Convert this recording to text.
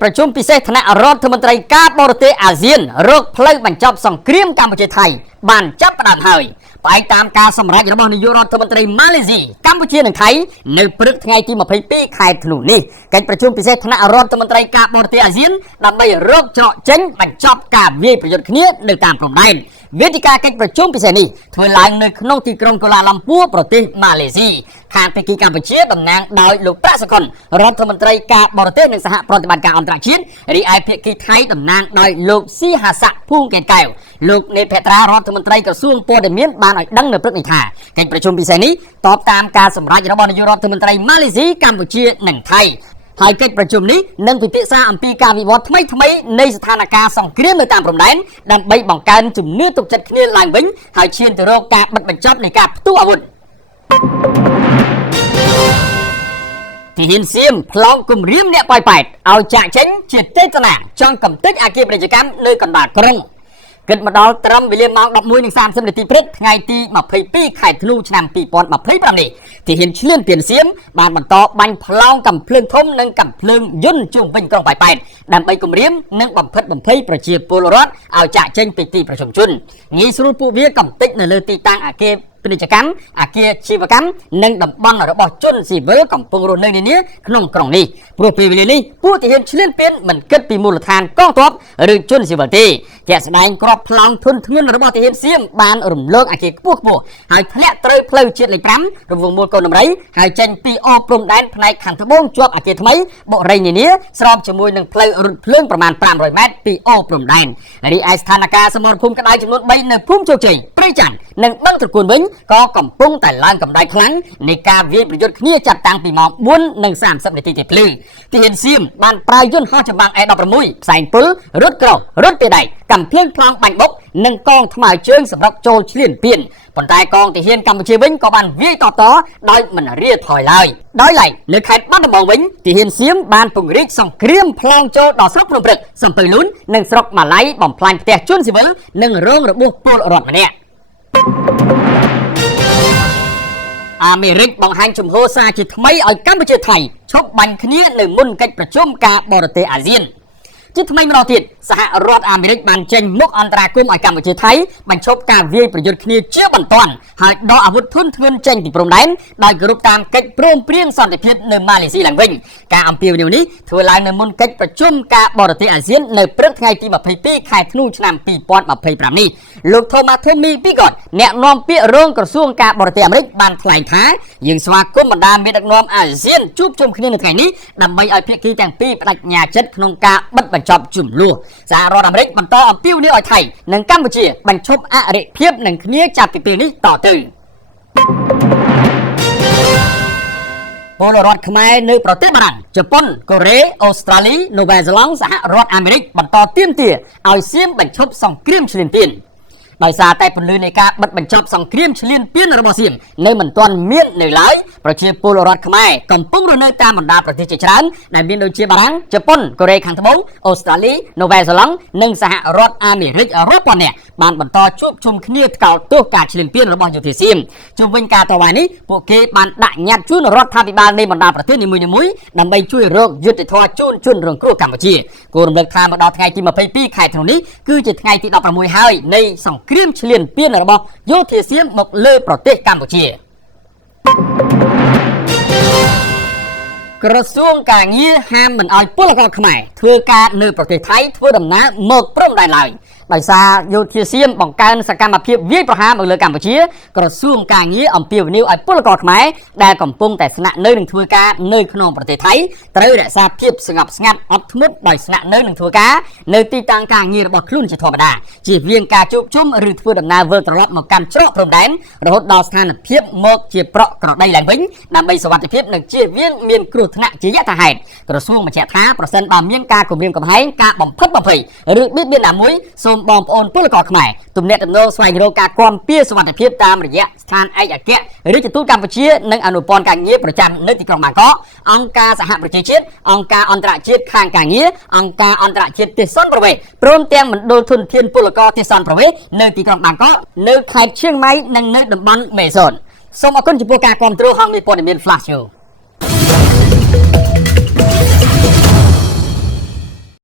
ประชุมพิเศษคณะรัฐมนตรีการบรเตอาเซียนโรคเพลิงบรรจับส่งเครียมกัมพูชาไทยบ้านจับประดามเฮยไปตามการสำรับរបស់នាយករដ្ឋមន្ត្រីម៉ាឡេស៊ីកម្ពុជានិងថៃនៅព្រឹកថ្ងៃទី22ខែធ្នូនេះកិច្ចប្រជុំពិសេសថ្នាក់រដ្ឋមន្ត្រីការបរទេសអាស៊ានដើម្បីរកច្រកចេញបញ្ចប់ការវាយប្រយុទ្ធគ្នានៅតាមព្រំដែនវេទិកាកិច្ចប្រជុំពិសេសនេះធ្វើឡើងនៅក្នុងទីក្រុងកូឡាឡាំពួរប្រទេសម៉ាឡេស៊ីខាងភាគីកម្ពុជាតំណាងដោយលោកប្រាក់សុខុនរដ្ឋមន្ត្រីការបរទេសនិងសហប្រតិបត្តិការអន្តរជាតិរីឯភាគីថៃតំណាងដោយលោកស៊ីហាសាក់ភូងកែកែវលោកនេតភត្រារដ្ឋមន្ត្រីក្រសួងព័ត៌មានបានឲ្យដឹងនៅព្រឹកនេះថាកិច្ចប្រជុំពិសេសនេះតបតាមការសម្រេចរបស់នាយករដ្ឋមន្ត្រីម៉ាឡេស៊ីកម្ពុជានិងថៃហើយកិច្ចប្រជុំនេះនឹងពិភាក្សាអំពីការវិវត្តថ្មីនៃស្ថានភាពសង្គ្រាមនៅតាមព្រំដែនដើម្បីបង្កើនជំនឿទុកចិត្តគ្នាឡើងវិញហើយឈានទៅរកការបិទបញ្ចប់នៃការផ្ទុះអាវុធទីហ៊ានសៀមប្លង់គម្រាមអ្នកប៉ោយប៉ែតឲ្យចាក់ចេញជាទេតនាចង់កំទេចអគារពាណិជ្ជកម្មនៅកណ្ដាលក្រុងគិតមកដល់ត្រឹមវេលាម៉ោង 11:30 នាទីព្រឹកថ្ងៃទី22ខែធ្នូឆ្នាំ2025នេះទីហ៊ានឈ្លានពានសៀមបានបន្តបាញ់ប្លង់កាំភ្លើងធំនិងកាំភ្លើងយន្តជុំវិញក្រុងប៉ោយប៉ែតដើម្បីគម្រាមនិងបំផិតបំភ័យប្រជាពលរដ្ឋឲ្យចាក់ចេញពីទីប្រជុំជនងាយស្រួលពួកវាកំទេចនៅលើទីតាំងអគារពាណិជ្ជកម្មអគារជីវកម្មនិងតំបន់របស់ជនស៊ីវិលកំពុងរស់នៅនានាក្នុងក្រុងនេះព្រោះពេលវេលានេះពួកទាហានឈ្លានពានមិនគិតពីមូលដ្ឋានកងទ័ពឬជនស៊ីវិលទេជាក់ស្ដែងក្របប្លង់ធុនធ្ងន់របស់ទាហានសៀមបានរំលើកអគារខ្ពស់ហើយធ្លាក់ត្រូវផ្លូវជាតិលេខ5រង្វង់មូលកូនដំរីហើយចេញពីអព្រំដែនផ្នែកខាងត្បូងជាប់អគារថ្មីបុរីនានាស្របជាមួយនឹងផ្លូវរថភ្លើងប្រមាណ500ម៉ែត្រពីអព្រំដែនរីឯស្ថានភាពសមរភូមិក្តៅចំនួន3នៅភូមិជោគជ័យព្រៃច័ន្ទនិងបឹងត្រកួនវិញក៏កំពុងតែឡើងកម្ដៅខ្លាំងនៃការវាយប្រយុទ្ធគ្នាចាប់តាំងពីម៉ោង 4:30 នាទីទីភ្លឺទាហានសៀមបានប្រើយន្តហោះចម្បាំង A16 ផ្សែងពុលរត់ក្រោះរត់ពីដៃកំភ្លើងប្លង់បាញ់បុកនិងកងថ្មើរជើងសម្រាប់ចូលឈ្លានពានប៉ុន្តែកងទាហានកម្ពុជាវិញក៏បានវាយតបតដោយមិនរាថយឡើយដោយឡែកនៅខេត្តបាត់ដំបងវិញទាហានសៀមបានពង្រីកសង្គ្រាមប្លង់ចូលដល់ស្រុកភ្នំព្រឹកសំពៅលូននិងស្រុកម៉ាឡៃបំផ្លាញផ្ទះជនស៊ីវិលនិងរងរបួសពលរដ្ឋម្នាក់អាមេរិកបង្ហាញជំហរសារជាថ្មីឲ្យកម្ពុជាថៃឈប់បាញ់គ្នានៅមុនកិច្ចប្រជុំការបរទេសអាស៊ានជាថ្មីម្ដងទៀតសហរដ្ឋអាមេរិកបានចេញមុខអន្តរាគមន៍ឲ្យកម្ពុជាថៃបញ្ឈប់ការវាយប្រយុទ្ធគ្នាជាបន្ទាន់ហើយដកអាវុធធុនធ្ងន់ចេញពីព្រំដែនដោយគោរពតាមកិច្ចព្រមព្រៀងសន្តិភាពនៅម៉ាឡេស៊ីឡើងវិញការអំពាវនាវនេះធ្វើឡើងនៅមុនកិច្ចប្រជុំការបរទេសអាស៊ាននៅព្រឹកថ្ងៃទី22ខែធ្នូឆ្នាំ2025នេះលោក Thomas Tommy Pickett អ្នកនាំពាក្យរងក្រសួងការបរទេសអាមេរិកបានថ្លែងថាយើងស្វាគមន៍បណ្ដាមេដឹកនាំអាស៊ានជួបជុំគ្នានៅថ្ងៃនេះដើម្បីឲ្យភាគីទាំងពីរបដិញ្ញាចិត្តក្នុងការបិទបញ្ចប់ជម្លោះសហរដ្ឋអាមេរិកបន្តអំពាវនាវឲ្យថៃនិងកម្ពុជាបញ្ឈប់អរិភាពនឹងគ្នាចាប់ពីពេលនេះតទៅពលរដ្ឋខ្មែរនៅប្រទេសបារាំងជប៉ុនកូរ៉េអូស្ត្រាលីនូវែលសេឡង់សហរដ្ឋអាមេរិកបន្តទាមទារឲ្យសៀមបញ្ឈប់សង្គ្រាមឈ្លានពានដោយសារតែពន្លឺនៃការបិទបញ្ចប់សង្គ្រាមឈ្លានពានរបស់សៀមនៅមិនទាន់មាននៅឡើយប្រជាពលរដ្ឋខ្មែរកំពុងរស់នៅតាមបណ្ដាប្រទេសជាច្រើនដែលមានដូចជាបារាំងជប៉ុនកូរ៉េខាងត្បូងអូស្ត្រាលីនូវែលសេឡង់និងសហរដ្ឋអាមេរិករាប់ពាន់នាក់បានបន្តជួបជុំគ្នាថ្កោលទោសការឈ្លានពានរបស់យោធាសៀមជុំវិញការតវ៉ានេះពួកគេបានដាក់ញត្តិជូនរដ្ឋាភិបាលនៃបណ្ដាប្រទេសនីមួយៗដើម្បីជួយរកយុត្តិធម៌ជូនជនរងគ្រោះកម្ពុជាគោលរំលឹកថាមកដល់ថ្ងៃទី22ខែធ្នូនេះគឺជាថ្ងៃទី16ហើយនៃសង្គ្រាមឈ្លានពានរបស់យោធាសៀមមកលើប្រទេសកម្ពុជាក្រសួងការងារហាមមិនឲ្យពលករខ្មែរធ្វើការនៅប្រទេសថៃធ្វើដំណើរមកព្រំដែនឡើយដោយសារយោធាសៀមបង្កើនសកម្មភាពវាយប្រហារមកលើកម្ពុជាក្រសួងការងារអំពាវនាវឲ្យពលករខ្មែរដែលកំពុងតែស្នាក់នៅនិងធ្វើការនៅក្នុងប្រទេសថៃត្រូវរក្សាភាពស្ងប់ស្ងាត់អត់ធ្មត់ដោយស្នាក់នៅនិងធ្វើការនៅទីតាំងការងាររបស់ខ្លួនជាធម្មតាជៀសវាងការជួបជុំឬធ្វើដំណើរវិលត្រឡប់មកកាន់ច្រកព្រំដែនរហូតដល់ស្ថានភាពមកជាប្រក់ក្រដីឡើងវិញដើម្បីសុវត្ថិភាពនិងជៀសវាងមានគ្រោះថ្នាក់ជាយថាហេតុក្រសួងបញ្ជាក់ថាប្រសិនបើមានការគំរាមកំហែងការបំផិតបំភ័យឬបៀតបៀនណាមួយសូមបងប្អូនពលករខ្មែរទំនាក់ទំនងស្វែងរកការគាំពារសុវត្ថិភាពតាមរយៈស្ថានឯកអគ្គរដ្ឋទូតកម្ពុជានិងអនុព័ន្ធការងារប្រចាំនៅទីក្រុងបាងកកអង្គការសហប្រជាជាតិអង្គការអន្តរជាតិខាងការងារអង្គការអន្តរជាតិទេសន្តប្រវេសព្រមទាំងមណ្ឌលធនធានពលករទេសន្តប្រវេសនៅទីក្រុងបាងកកនៅខេត្តឈៀងម៉ៃនិងនៅតំបន់មេសូនសូមអរគុណចំពោះការគាំទ្រហងមានព័ត៌មាន Flash Show